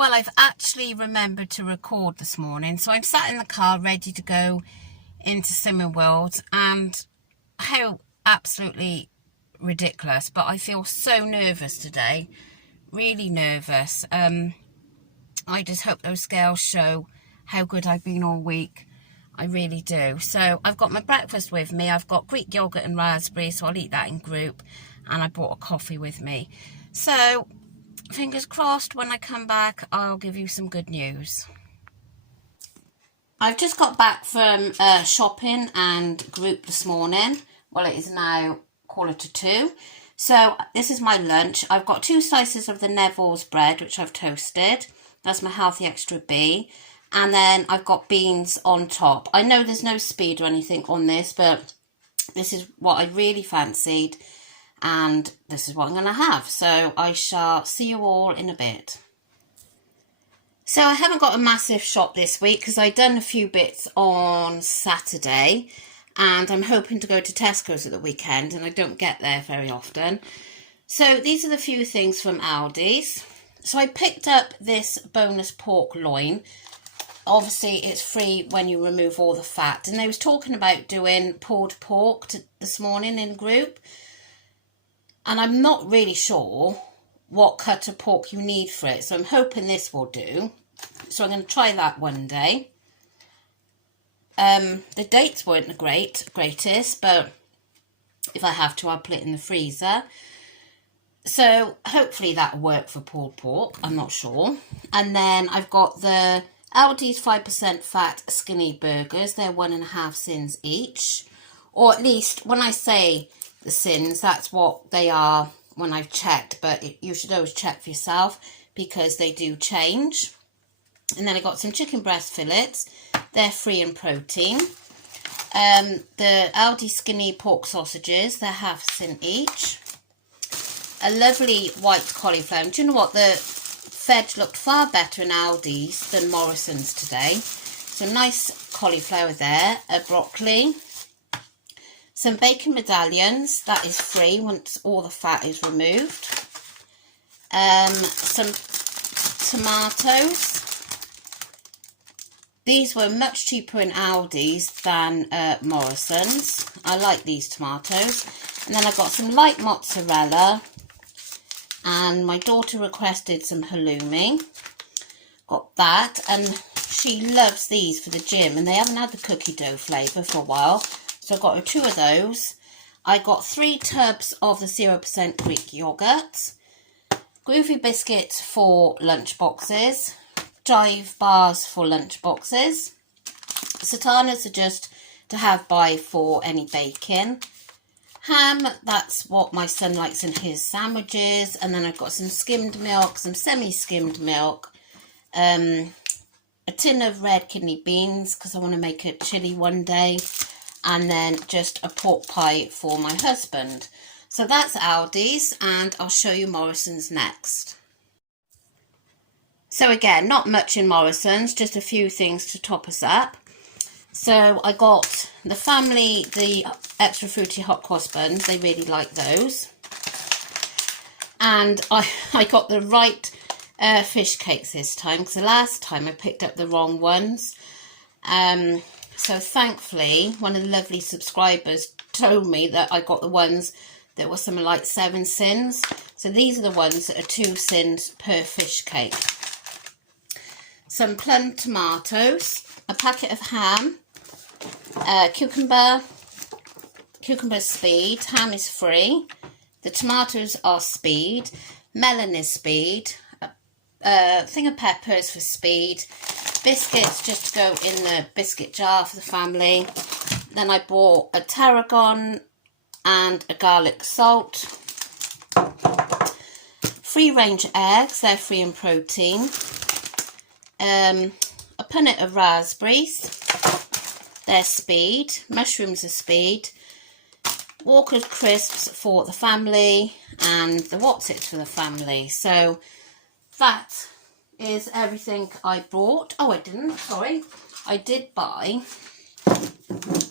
Well, I've actually remembered to record this morning, so I'm sat in the car ready to go into Slimming World, and how absolutely ridiculous, but I feel so nervous today, really nervous. I just hope those scales show how good I've been all week. I really do. So I've got my breakfast with me. I've got Greek yogurt and raspberry, so I'll eat that in group, and I brought a coffee with me. So fingers crossed, when I come back, I'll give you some good news. I've just got back from shopping and group this morning. Well, it is now 1:45. So this is my lunch. I've got 2 slices of the Neville's bread, which I've toasted. That's my healthy extra B. And then I've got beans on top. I know there's no speed or anything on this, but this is what I really fancied. And this is what I'm going to have. So I shall see you all in a bit. So I haven't got a massive shop this week because I've done a few bits on Saturday. And I'm hoping to go to Tesco's at the weekend, and I don't get there very often. So these are the few things from Aldi's. So I picked up this bonus pork loin. Obviously, it's free when you remove all the fat. And I was talking about doing pulled pork this morning in group. And I'm not really sure what cut of pork you need for it. So I'm hoping this will do. So I'm going to try that one day. The dates weren't the greatest, but if I have to, I'll put it in the freezer. So hopefully that'll work for pulled pork. I'm not sure. And then I've got the Aldi's 5% fat skinny burgers. They're 1.5 cents each. Or at least when I say the sins, that's what they are when I've checked, but you should always check for yourself because they do change. And then I got some chicken breast fillets. They're free in protein. The Aldi skinny pork sausages, they're 1/2 cent each. A lovely white cauliflower. And do you know what? The veg looked far better in Aldi's than Morrisons today. So nice cauliflower there. A broccoli. Some bacon medallions, that is free once all the fat is removed. Some tomatoes. These were much cheaper in Aldi's than Morrisons. I like these tomatoes. And then I got some light mozzarella. And my daughter requested some halloumi. Got that. And she loves these for the gym. And they haven't had the cookie dough flavour for a while. So I got her 2 of those. I got 3 tubs of the 0% Greek yogurt. Groovy biscuits for lunch boxes. Jive bars for lunch boxes. Sultanas are just to have by for any baking. Ham, that's what my son likes in his sandwiches. And then I've got some skimmed milk, some semi-skimmed milk. A tin of red kidney beans because I want to make a chilli one day. And then just a pork pie for my husband. So that's Aldi's, and I'll show you Morrisons next. So again, not much in Morrisons, just a few things to top us up. So I got the family, the extra fruity hot cross buns. They really like those. And I got the right fish cakes this time, because the last time I picked up the wrong ones. So thankfully, one of the lovely subscribers told me that I got the ones that were something like 7 cents. So these are the ones that are 2 cents per fish cake. Some plum tomatoes, a packet of ham, cucumber speed, ham is free. The tomatoes are speed, melon is speed, a thing of peppers for speed. Biscuits just to go in the biscuit jar for the family. Then I bought a tarragon and a garlic salt. Free range eggs, they're free in protein. A punnet of raspberries, they're speed. Mushrooms are speed. Walker's crisps for the family, and the Whatsits for the family. So that is everything I bought. Oh, I didn't, sorry. I did buy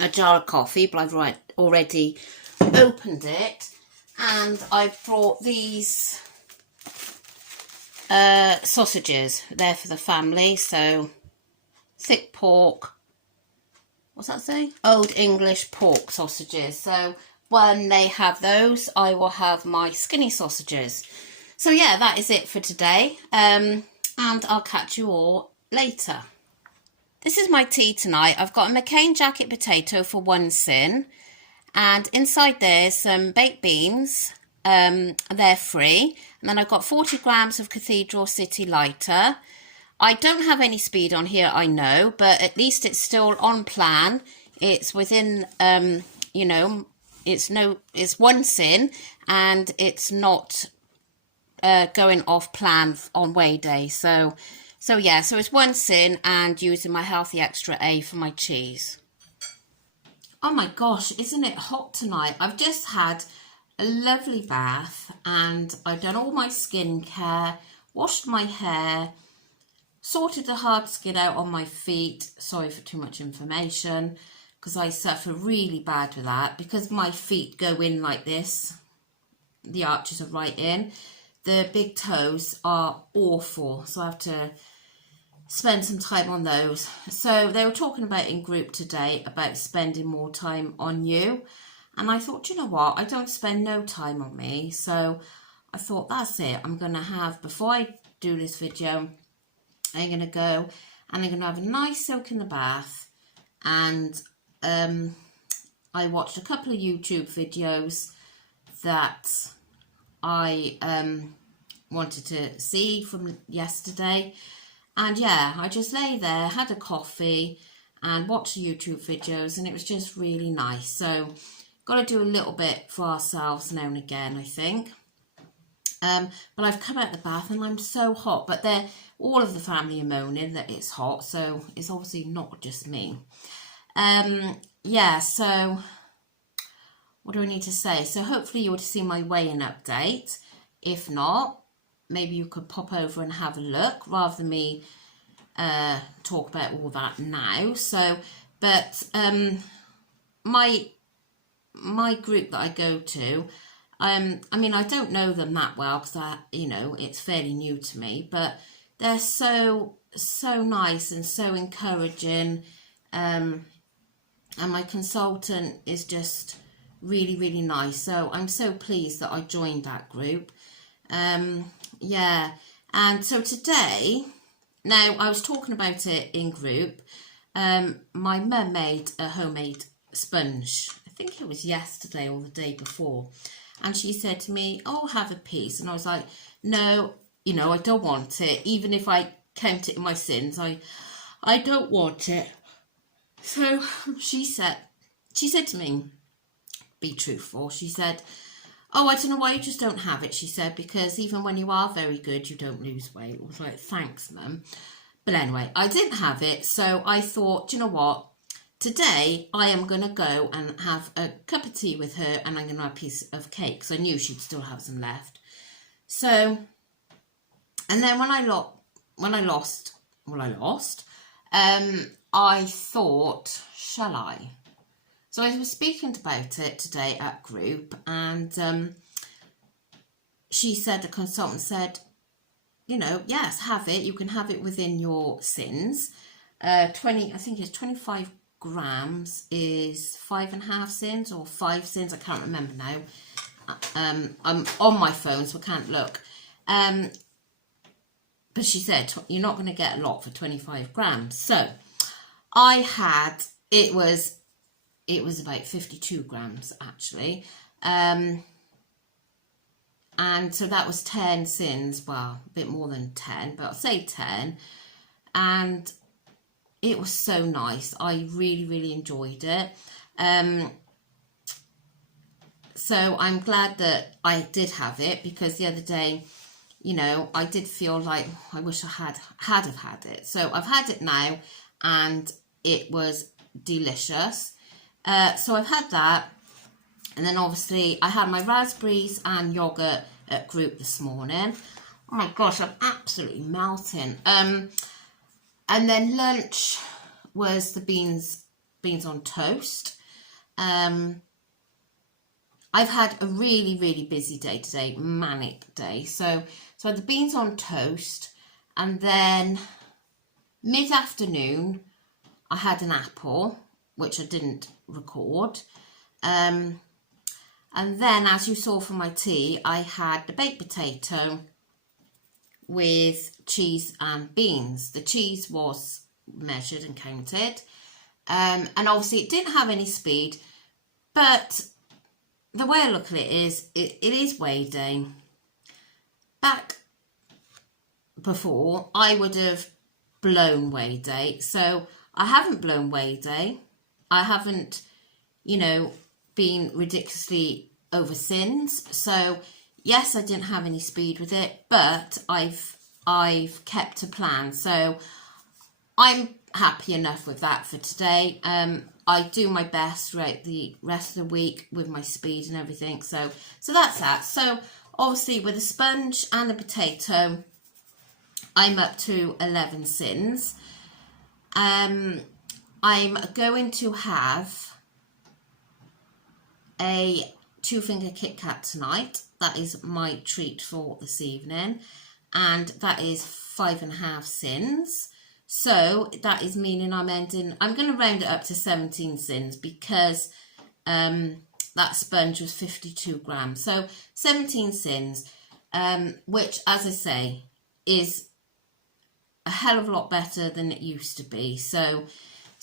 a jar of coffee, but I've already opened it. And I brought these sausages. They're for the family. So thick pork. What's that say? Old English pork sausages. So when they have those, I will have my skinny sausages. So yeah, that is it for today. And I'll catch you all later. This is my tea tonight. I've got a McCain jacket potato for 1 sin. And inside there's some baked beans. They're free. And then I've got 40 grams of Cathedral City Lighter. I don't have any speed on here, I know, but at least it's still on plan. It's within, you know, it's 1 sin, and it's not going off plan on weigh day. So yeah, so it's 1 sin and using my Healthy Extra A for my cheese. Oh my gosh, isn't it hot tonight? I've just had a lovely bath and I've done all my skincare, washed my hair, sorted the hard skin out on my feet. Sorry for too much information, because I suffer really bad with that, because my feet go in like this. The arches are right in. The big toes are awful, so I have to spend some time on those. So they were talking about in group today about spending more time on you, and I thought, you know what, I don't spend no time on me. So I thought, that's it, I'm gonna have, before I do this video, I'm going to go and I'm going to have a nice soak in the bath. And I watched a couple of YouTube videos that I wanted to see from yesterday. And yeah, I just lay there, had a coffee and watched the YouTube videos, and it was just really nice. So got to do a little bit for ourselves now and again, I think. But I've come out the bath and I'm so hot, but all of the family are moaning that it's hot, so it's obviously not just me. Yeah, so what do I need to say? So hopefully you would see my weigh-in update. If not, maybe you could pop over and have a look rather than me talk about all that now. So, but my group that I go to, I mean, I don't know them that well because you know, it's fairly new to me, but they're so nice and so encouraging, and my consultant is just really nice. So I'm so pleased that I joined that group. Yeah, and so today, now I was talking about it in group. My mum made a homemade sponge. I think it was yesterday or the day before. And she said to me, oh, have a piece. And I was like, no, you know, I don't want it. Even if I count it in my sins, I don't want it. So she said to me, be truthful. She said, oh, I don't know why you just don't have it. She said, because even when you are very good, you don't lose weight. I was like, thanks, Mum. But anyway, I didn't have it. So I thought, you know what? Today, I am going to go and have a cup of tea with her, and I'm going to have a piece of cake, because I knew she'd still have some left. So, and then when I lost, I thought, shall I? So I was speaking about it today at group, and she said, the consultant said, you know, yes, have it. You can have it within your sins. I think it's 25 grams is 5.5 sins or 5 sins. I can't remember now. I'm on my phone, so I can't look. But she said, you're not going to get a lot for 25 grams. So I had, it was about 52 grams actually. And so that was 10 sins, well, a bit more than 10, but I'll say 10. And it was so nice. I really enjoyed it. So I'm glad that I did have it, because the other day, you know, I did feel like I wish I had it. So I've had it now, and it was delicious. So I've had that, and then obviously I had my raspberries and yogurt at group this morning. Oh my gosh, I'm absolutely melting. And then lunch was the beans on toast. I've had a really busy day today, manic day. So So I had the beans on toast, and then mid-afternoon I had an apple, which I didn't record. And then, as you saw from my tea, I had the baked potato with cheese and beans. The cheese was measured and counted. And obviously it didn't have any speed, but the way I look at it is, it is weigh day. Back before, I would have blown weigh day. So I haven't blown weigh day. I haven't, you know, been ridiculously over sins. So yes, I didn't have any speed with it, but I've kept a plan. So I'm happy enough with that for today. I do my best throughout the rest of the week with my speed and everything. So that's that. So obviously with the sponge and the potato, I'm up to 11 sins. I'm going to have a 2-finger Kit Kat tonight. That is my treat for this evening. And that is 5.5 sins. So that is meaning I'm going to round it up to 17 sins because that sponge was 52 grams. So 17 sins, which, as I say, is a hell of a lot better than it used to be. So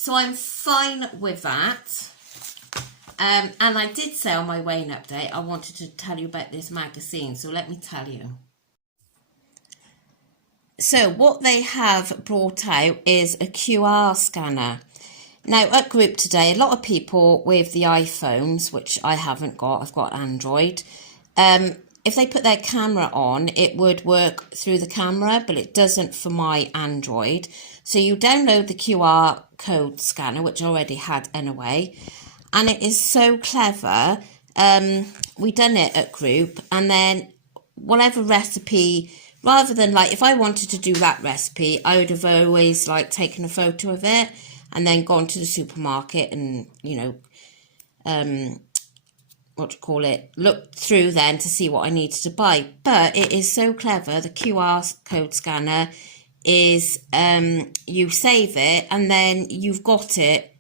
I'm fine with that. And I did say on my weighing update, I wanted to tell you about this magazine. So let me tell you. So what they have brought out is a QR scanner. Now at group today, a lot of people with the iPhones, which I haven't got, I've got Android. If they put their camera on, it would work through the camera, but it doesn't for my Android. So you download the QR code scanner, which I already had anyway. And it is so clever. We done it at group, and then whatever recipe, rather than like, if I wanted to do that recipe, I would have always like taken a photo of it and then gone to the supermarket and, you know, look through then to see what I needed to buy. But it is so clever. The QR code scanner is, you save it and then you've got it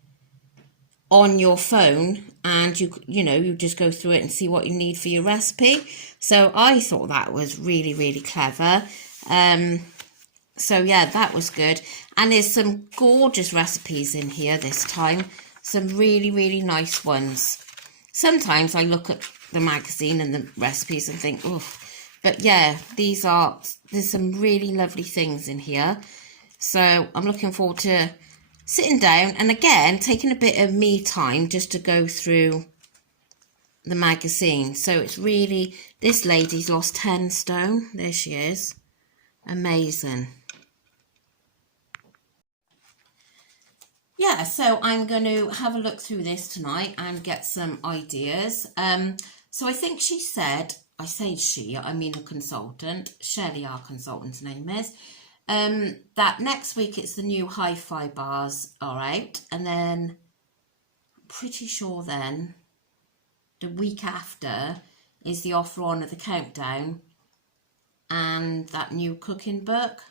on your phone, and you just go through it and see what you need for your recipe. So I thought that was really, really clever. So yeah, that was good. And there's some gorgeous recipes in here this time. Some really, really nice ones. Sometimes I look at the magazine and the recipes and think, oh, but yeah, there's some really lovely things in here. So I'm looking forward to sitting down and again taking a bit of me time just to go through the magazine. So it's really, this lady's lost 10 stone. There she is. Amazing. Yeah, so I'm going to have a look through this tonight and get some ideas. So I think she said, I say she, I mean a consultant, Shelley, our consultant's name is, that next week it's the new hi-fi bars are out, and then I'm pretty sure then the week after is the offer on of the countdown and that new cooking book.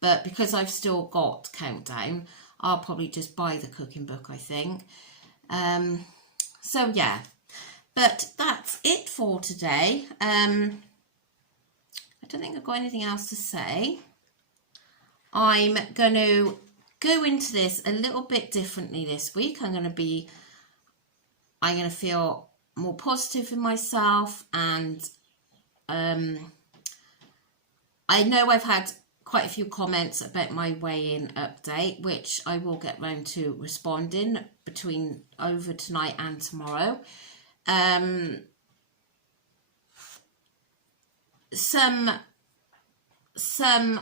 But because I've still got countdown, I'll probably just buy the cooking book, I think. So yeah, but that's it for today. I don't think I've got anything else to say. I'm going to go into this a little bit differently this week. I'm going to feel more positive in myself, and I know I've had quite a few comments about my weigh-in update, which I will get round to responding between over tonight and tomorrow. Some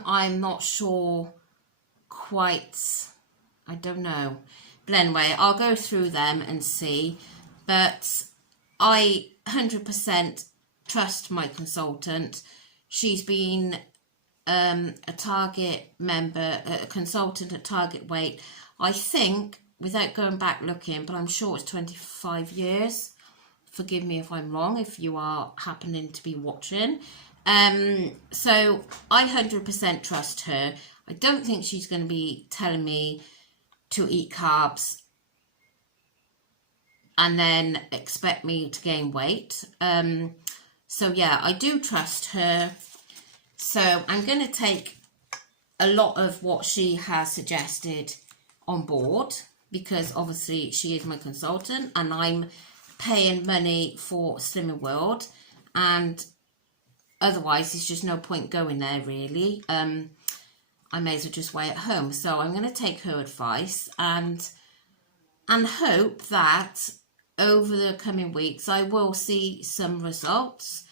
I'm not sure quite, I don't know. But anyway, I'll go through them and see. But I 100% trust my consultant. She's been a Target member, a consultant at Target Weight, I think, without going back looking, but I'm sure it's 25 years. Forgive me if I'm wrong, if you are happening to be watching. So I 100% trust her. I don't think she's going to be telling me to eat carbs and then expect me to gain weight. So yeah, I do trust her. So I'm going to take a lot of what she has suggested on board, because obviously she is my consultant and I'm paying money for Slimming World, and otherwise there's just no point going there really. I may as well just weigh at home. So I'm going to take her advice and hope that over the coming weeks I will see some results.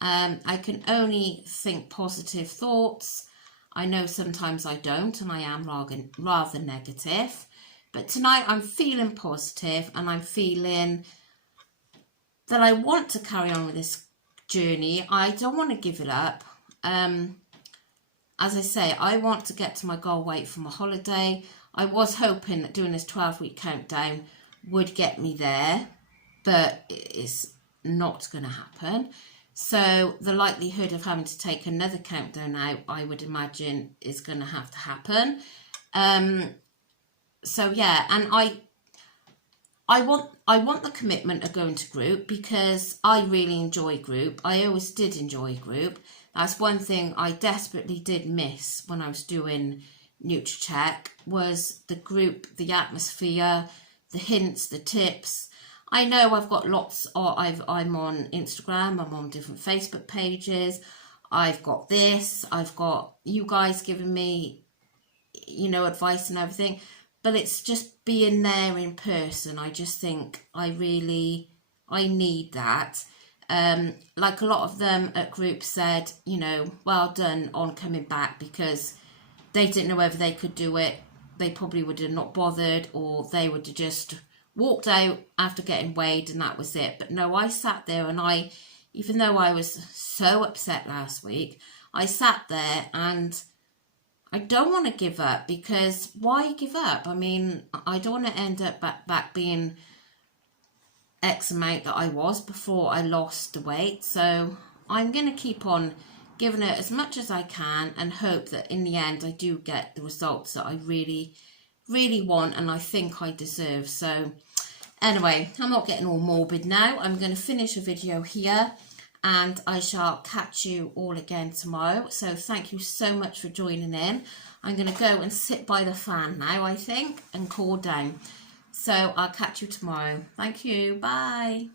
I can only think positive thoughts. I know sometimes I don't, and I am rather negative. But tonight I'm feeling positive, and I'm feeling that I want to carry on with this journey. I don't want to give it up. As I say, I want to get to my goal weight for my holiday. I was hoping that doing this 12-week countdown would get me there, but it's not going to happen. So the likelihood of having to take another countdown out, I would imagine, is going to have to happen. So yeah, and I want the commitment of going to group, because I really enjoy group. I always did enjoy group. That's one thing I desperately did miss when I was doing NutriCheck, was the group, the atmosphere, the hints, the tips. I know I've got lots, or I'm on Instagram, I'm on different Facebook pages, I've got this, I've got you guys giving me, you know, advice and everything, but it's just being there in person. I just think I need that. Like a lot of them at group said, you know, well done on coming back, because they didn't know whether they could do it. They probably would have not bothered, or they would have just walked out after getting weighed and that was it. But no, I sat there, and even though I was so upset last week, I sat there, and I don't want to give up, because why give up? I mean, I don't want to end up back being X amount that I was before I lost the weight. So I'm going to keep on giving it as much as I can, and hope that in the end I do get the results that I really want, and I think I deserve. So anyway, I'm not getting all morbid now. I'm going to finish a video here, and I shall catch you all again tomorrow. So thank you so much for joining in. I'm going to go and sit by the fan now, I think, and cool down. So I'll catch you tomorrow. Thank you. Bye.